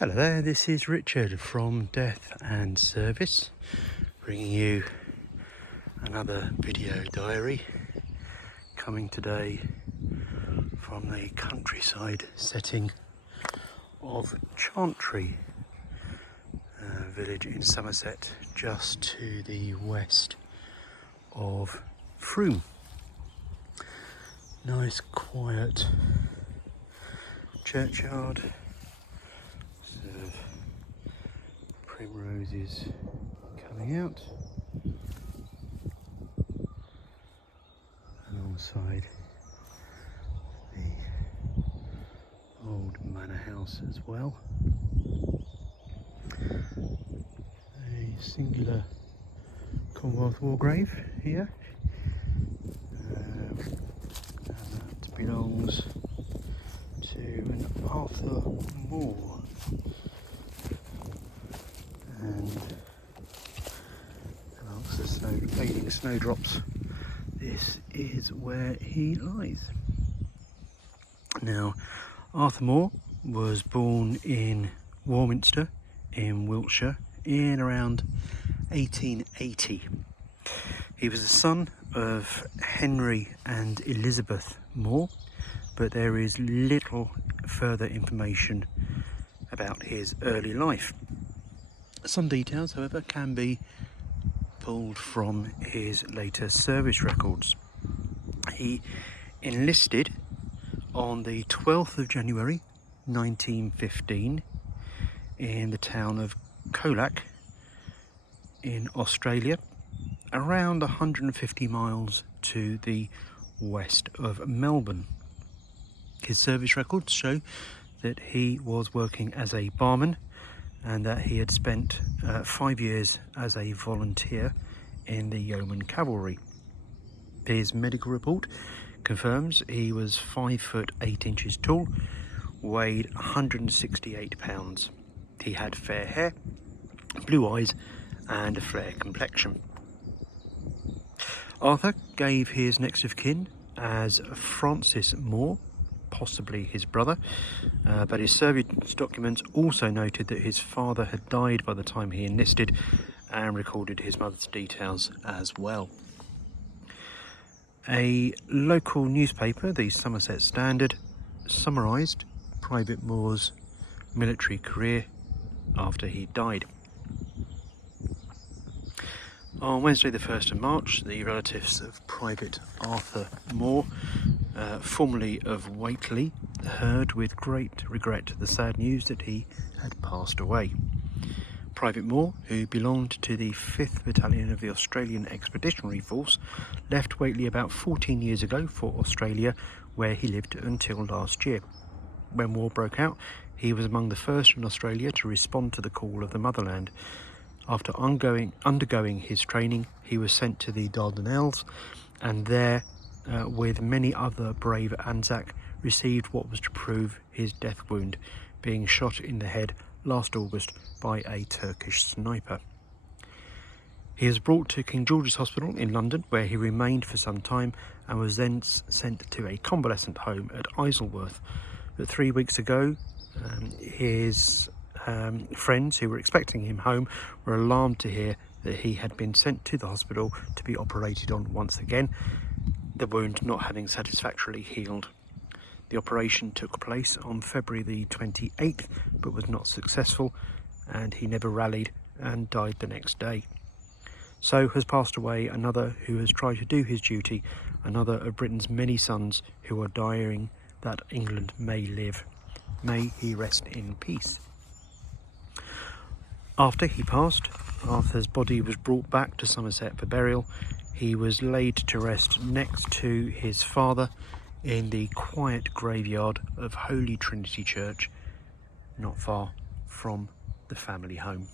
Hello there, this is Richard from Death and Service, bringing you another video diary, coming today from the countryside setting of Chantry village in Somerset, just to the west of Frome. Nice quiet churchyard. Of primroses coming out alongside the old manor house as well. A singular Commonwealth War grave here, and that belongs to an Arthur Moore. And amongst the fading snowdrops, this is where he lies. Now, Arthur Moore was born in Warminster in Wiltshire in around 1880. He was the son of Henry and Elizabeth Moore, but there is little further information about his early life. Some details, however, can be pulled from his later service records. He enlisted on the 12th of January 1915 in the town of Colac in Australia, around 150 miles to the west of Melbourne. His service records show that he was working as a barman and that he had spent 5 years as a volunteer in the Yeoman Cavalry. His medical report confirms he was 5 foot 8 inches tall, weighed 168 pounds. He had fair hair, blue eyes and a fair complexion. Arthur gave his next of kin as Francis Moore, possibly his brother, but his service documents also noted that his father had died by the time he enlisted, and recorded his mother's details as well. A local newspaper, the Somerset Standard, summarised Private Moore's military career after he died. On Wednesday the 1st of March, the relatives of Private Arthur Moore, formerly of Whately, heard with great regret the sad news that he had passed away. Private Moore, who belonged to the 5th Battalion of the Australian Expeditionary Force, left Whately about 14 years ago for Australia, where he lived until last year. When war broke out, he was among the first in Australia to respond to the call of the motherland. After undergoing his training, he was sent to the Dardanelles, and there, with many other brave Anzac, received what was to prove his death wound, being shot in the head last August by a Turkish sniper. He was brought to King George's Hospital in London, where he remained for some time and was then sent to a convalescent home at Isleworth. But 3 weeks ago, his friends who were expecting him home were alarmed to hear that he had been sent to the hospital to be operated on once again, the wound not having satisfactorily healed. The operation took place on February the 28th, but was not successful, and he never rallied and died the next day. So has passed away another who has tried to do his duty, another of Britain's many sons who are dying that England may live. May he rest in peace. After he passed, Arthur's body was brought back to Somerset for burial. He was laid to rest next to his father in the quiet graveyard of Holy Trinity Church, not far from the family home.